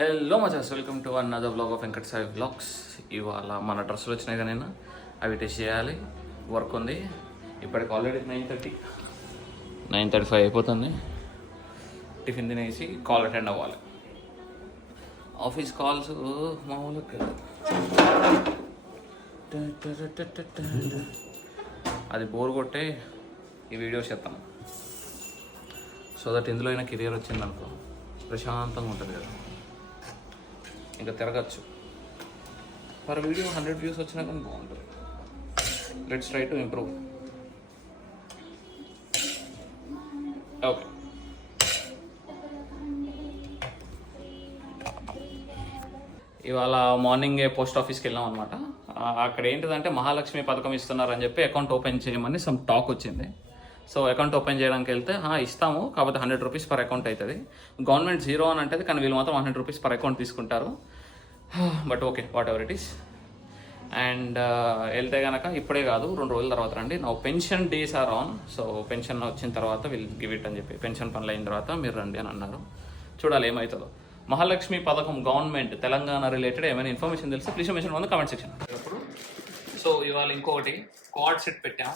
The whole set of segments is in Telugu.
హలో మచాస్, welcome to another blog of Venkat Sai blogs. ఇవాళ మన డ్రెస్సులు వచ్చినాయి కానీ అవి టెస్ట్ చేయాలి. వర్క్ ఉంది. ఇప్పటికి ఆల్రెడీ 9:35 అయిపోతుంది. టిఫిన్ తినేసి కాల్ అటెండ్ అవ్వాలి. ఆఫీస్ కాల్స్ మామూలుగా కాదు. అది బోర్ కొట్టే ఈ వీడియోస్ చేస్తాం సో దట్ ఇందులో అయినా కెరియర్ వచ్చిందనుకో ప్రశాంతంగా ఉంటుంది కదా, ఇంకా తిరగచ్చు. పర్ వీడియో 100 వ్యూస్ వచ్చినా కానీ బాగుంటుంది. Let's try to improve. Okay, ఇవాళ మార్నింగే పోస్ట్ ఆఫీస్కి వెళ్ళాం అనమాట. అక్కడ ఏంటిదంటే మహాలక్ష్మి పథకం ఇస్తున్నారని చెప్పి అకౌంట్ ఓపెన్ చేయమని సమ్ టాక్ వచ్చింది. సో అకౌంట్ ఓపెన్ చేయడానికి వెళ్తే ఇస్తాము, కాకపోతే 100 రూపీస్ పర్ అకౌంట్ అవుతుంది. గవర్నమెంట్ 0 అని అంటది, కానీ వీళ్ళు మాత్రం 100 రూపీస్ పర్ అకౌంట్ తీసుకుంటారు. But okay, whatever it is. And వెళ్తే కనుక ఇప్పుడే కాదు, 2 రోజుల తర్వాత రండి. నా pension days are on. So pension వచ్చిన తర్వాత విల్ గివ్ ఇట్ అని చెప్పి, పెన్షన్ పనులు అయిన తర్వాత మీరు రండి అని అన్నారు. చూడాలి ఏమవుతుందో. మహాలక్ష్మి పథకం గవర్నమెంట్ తెలంగాణ రిలేటెడ్ ఏమైనా ఇన్ఫర్మేషన్ తెలిసి ప్లీజ్ మెన్షన్ ఉంది కామెంట్ సెక్షన్. సో ఇవాళ ఇంకొకటి కార్డ్ సెట్ పెట్టాం.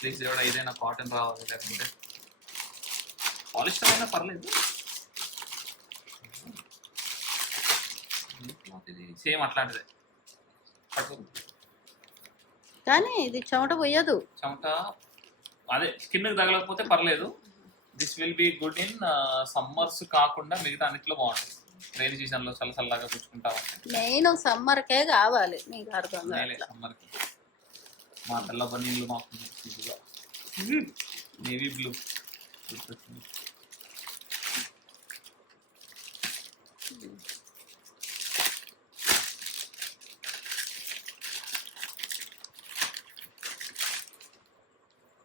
ప్లీజ్ ఎవడ ఏదైనా కాటన్ రావాలి, లేకపోతే పాలిస్టర్ అయినా పర్లేదు. ఇది సేమ్ అట్లాంటిదే కానీ ఇది చెమట పోయదు. చెమట అదే స్కిన్ తగలకపోతే పర్లేదు. This will be good in summers కాకుండా మిగతా అన్నిట్లో బాగుంటుంది. రైన్ సీజన్ లో చల్లగా పుచ్చుకుంటా ఉంటాయి. మెయిన్ సమ్మర్ కే కావాలి. నీకు అర్థం సమ్మర్ కి మా తెల్ల బనీళ్ళు మాకు నేవీ బ్లూ.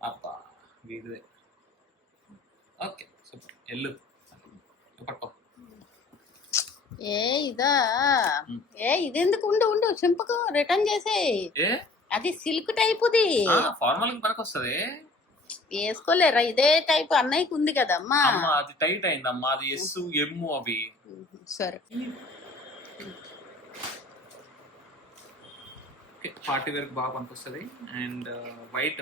అబ్బా వీడిదే. Okay super. ఎల్లు పట్టుకో. ఇదా ఇదెందుకు? ఉండు చింపకు, రిటర్న్ చేసేయి. అది సిల్క్ టైపుది. ఫార్మల్ కి పనికి వస్తుంది. వేసుకోలేరా? ఇదే టైప్ అన్నయ్యకి ఉంది కదమ్మా. అది టైట్ అయిందమ్మా. అది ఎస్ ఎమ్ అవి. సరే, పార్టీ వేర్ బాగా పనికొస్తుంది. And white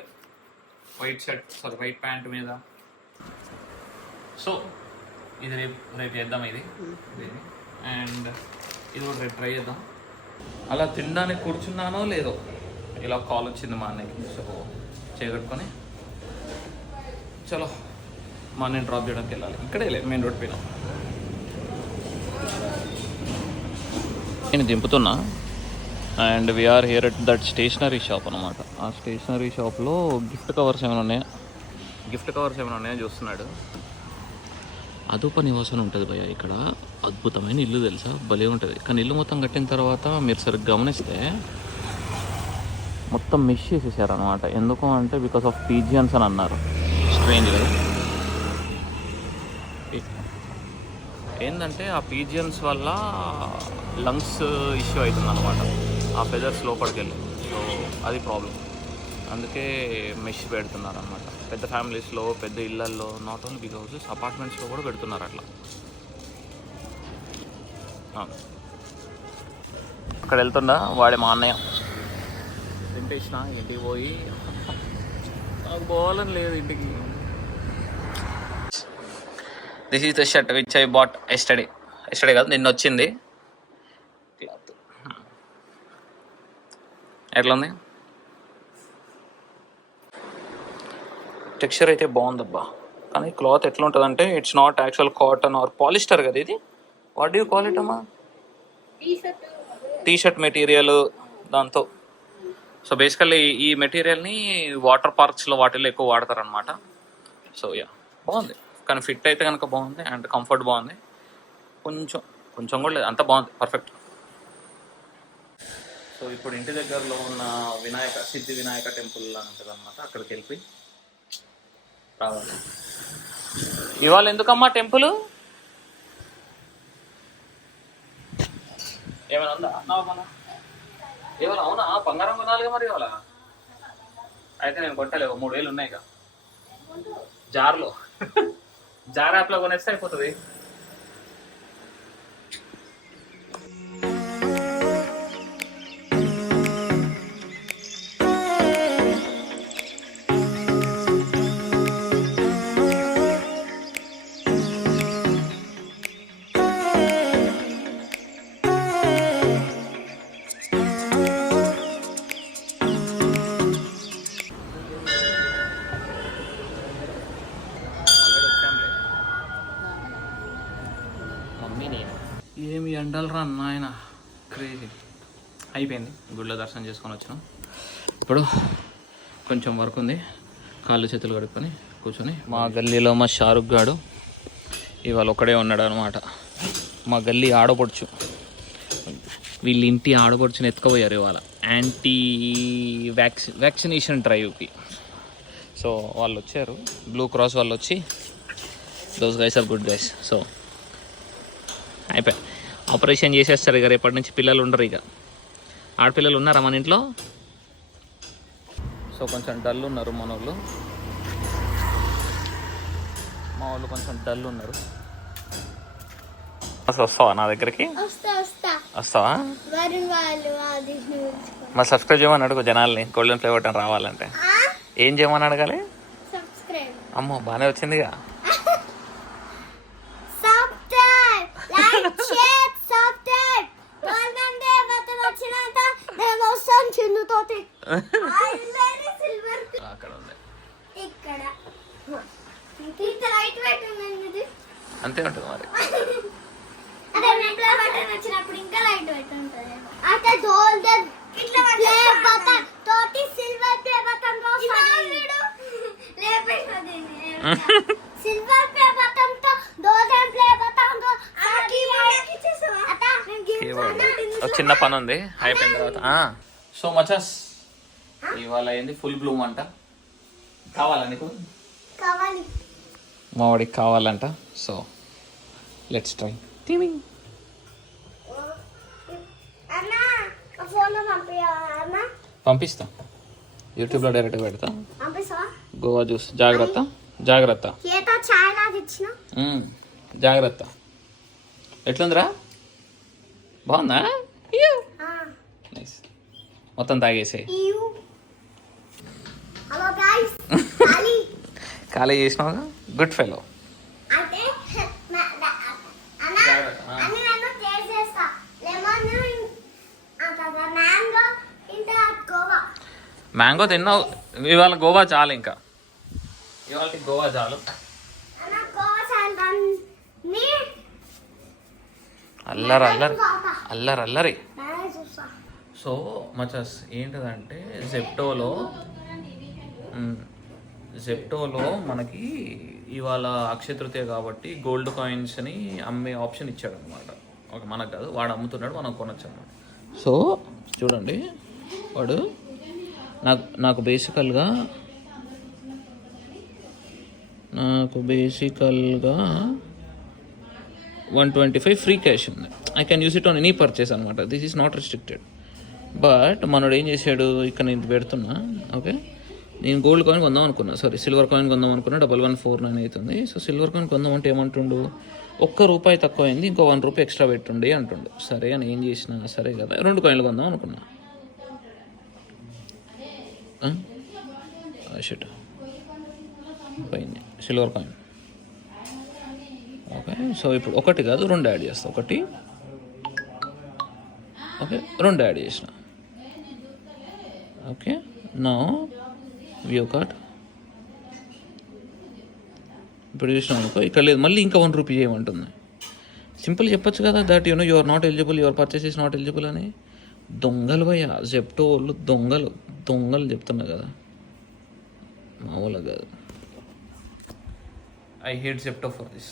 shirt white pant మీద. సో ఇది రేపు చేద్దాం ఇది. అండ్ ఇది కూడా రేపు ట్రై చేద్దాం. అలా తినడానికి కూర్చున్నానో లేదో ఇలా కాల్ వచ్చింది మా అన్నయ్యకి. సో చేయగట్టుకొని చలో మా అన్నయ్య డ్రాప్ చేయడానికి వెళ్ళాలి. ఇక్కడే మెయిన్ రోడ్ పైన నేను దింపుతున్నా. And we are here at that stationery shop అనమాట. ఆ స్టేషనరీ షాప్లో గిఫ్ట్ కవర్స్ ఏమైనా ఉన్నాయా చూస్తున్నాడు. అదూప నివాసం ఉంటుంది భయ్య. ఇక్కడ అద్భుతమైన ఇల్లు తెలుసా, భలే ఉంటుంది. కానీ ఇల్లు మొత్తం కట్టిన తర్వాత మీరు సరిగ్గా గమనిస్తే మొత్తం మిస్ చేసేసారు అనమాట. ఎందుకు అంటే బికాస్ ఆఫ్ పీజియన్స్ అని అన్నారు. స్ట్రేంజ్గా ఏంటంటే ఆ పీజియన్స్ వల్ల లంగ్స్ ఇష్యూ అవుతుంది అనమాట. ఆ ఫెదర్స్ లోపలికి వెళ్ళి. సో అది ప్రాబ్లం. అందుకే మెష్ పెడుతున్నారు అనమాట. పెద్ద ఫ్యామిలీస్లో, పెద్ద ఇళ్ళల్లో, నాట్ ఓన్లీ బిగ్ హౌసెస్, అపార్ట్మెంట్స్లో కూడా పెడుతున్నారు అట్లా. అక్కడ వెళ్తుందా వాడే మా అన్నయ్య. తింటేసిన ఇంటికి పోయి నాకు పోవాలని లేదు ఇంటికి. This is the shirt which I bought yesterday కాదు, నిన్న వచ్చింది. ఎట్లా ఉంది? టెక్స్చర్ అయితే బాగుందబ్బా. కానీ క్లాత్ ఎట్లా ఉంటుంది అంటే it's not actual cotton or polyester కదా ఇది. What do you call it అమ్మా? టీ షర్ట్ మెటీరియల్ దాంతో. సో బేసికల్లీ ఈ మెటీరియల్ని వాటర్ పార్క్స్లో వాటిల్లో ఎక్కువ వాడతారనమాట. సో యా బాగుంది. కానీ ఫిట్ అయితే కనుక బాగుంది. అండ్ కంఫర్ట్ బాగుంది. కొంచెం కూడా లేదు, అంత బాగుంది, పర్ఫెక్ట్. సో ఇప్పుడు ఇంటి దగ్గరలో ఉన్న సిద్ధి వినాయక టెంపుల్ అని ఉంటుంది అనమాట. అక్కడికి వెళ్ళి రావాలి. ఇవాళ ఎందుకమ్మా టెంపుల్? ఏమైనా ఉందా అన్నావా మన? ఇవాళ అవునా? బంగారం కొనాలిగా మరి ఇవాళ. అయితే నేను కొట్టలేవు, 3000 ఉన్నాయిగా. జార్లో జార్ యాప్లో కొనేస్తే అయిపోతుంది. ఏమి ఎండలు రా నాయన, క్రేజీ. అయిపోయింది, గుడిలో దర్శనం చేసుకొని వచ్చినాం. ఇప్పుడు కొంచెం వర్క్ ఉంది, కాళ్ళు చేతులు కడుక్కొని కూర్చొని. మా గల్లీలో మా షారుఖ్ గాడు ఇవాళ ఒక్కడే ఉన్నాడు అనమాట. మా గల్లీ ఆడపడుచు, వీళ్ళ ఇంటి ఆడపడుచుని ఎత్తుకుపోయారు ఇవాళ యాంటీ వ్యాక్సినేషన్ డ్రైవ్కి. సో వాళ్ళు వచ్చారు, బ్లూ క్రాస్ వాళ్ళు వచ్చి, those guys are good guys. So అయిపోయి ఆపరేషన్ చేసేస్తారు ఇక, రేపటి నుంచి పిల్లలు ఉండరు ఇక. ఆడపిల్లలు ఉన్నారా మన ఇంట్లో? సో కొంచెం డల్ ఉన్నారు మా వాళ్ళు కొంచెం డల్ ఉన్నారు. వస్తావా నా దగ్గరికి? వస్తావా? మరి సబ్స్క్రైబ్ చేయమని అడుగు జనాల్ని, గోల్డెన్ ఫ్లేవర్ బటన్ రావాలంటే. ఏం చేయమని అడగాలి? అమ్మో బాగానే వచ్చిందిగా. అక్కడ ఉంది, అంతే ఉంటుంది మరి. చిన్న పని ఉంది, అయిపోయిన తర్వాత. సో మచస్ ఇవాళ అయింది ఫుల్ బ్లూమ్ అంట. కావాలా నీకు? మా వాడికి కావాలంట. So let's try. పంపిస్తా, యూట్యూబ్లో డైరెక్ట్గా పెడతా. గోవా జ్యూస్. జాగ్రత్త జాగ్రత్త జాగ్రత్త. ఎట్లుందిరా? బాగుందా? నైస్. మొత్తం తాగేసే. ఖాళీ చేసినావుగా, గుడ్ ఫెలో. మ్యాంగో తిన్నావు ఇవాళ, గోవా చాలు. ఇంకా ఇవాళ గోవా చాలు. అల్లరి. సో మచస్ ఏంటిదంటే జెప్టోలో మనకి ఇవాళ అక్షయ తృతీయ కాబట్టి గోల్డ్ కాయిన్స్ని అమ్మే ఆప్షన్ ఇచ్చాడు అనమాట. ఒక మనకు కాదు, వాడు అమ్ముతున్నాడు, మనం కొనొచ్చు అనమాట. సో చూడండి, వాడు నాకు బేసికల్గా 125 ఫ్రీ క్యాష్ ఉంది. I can use it on any purchase అనమాట. This is not restricted. But మనోడు ఏం చేశాడు, ఇక్కడ నేను పెడుతున్నా. ఓకే, నేను గోల్డ్ కాయిన్ కొందాం అనుకున్నా, సిల్వర్ కాయిన్ కొందాం అనుకున్నా. 1149 అవుతుంది. సో సిల్వర్ కాయిన్ కొందాం అంటే ఏమంటుండు, ₹1 తక్కువైంది, ఇంకో ₹1 ఎక్స్ట్రా పెట్టుండే అంటుండు. సరే అని ఏం చేసినా, సరే కదా 2 కాయిన్లు కొందాం అనుకున్నా. షిట్ పోయింది సిల్వర్ కాయిన్. ఓకే, సో ఇప్పుడు 1 కాదు 2 యాడ్ చేస్తా. 1 ఓకే, 2 యాడ్ చేసిన. ఓకే, నా వ్యూ కార్డ్ ఇప్పుడు చూసినాం అనుకో, ఇక్కడ లేదు, మళ్ళీ ఇంకా ₹1 చేయమంటుంది. సింపుల్ చెప్పొచ్చు కదా, that you are not eligible, your purchase is not eligible అని. దొంగలు భయ్యా, జెప్టో వాళ్ళు దొంగలు చెప్తున్నా కదా, మామూలుగా కాదు. I hate Zepto for this.